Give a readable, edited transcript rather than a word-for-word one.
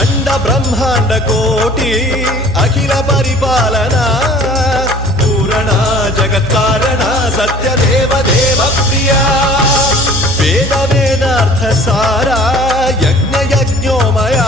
अंड ब्रह्मांड कोटि अखिल परिपालना पूरणा जगत्कारणा सत्यदेव देव प्रिया वेद वेदार्थ सारा यज्ञ यज्ञोमया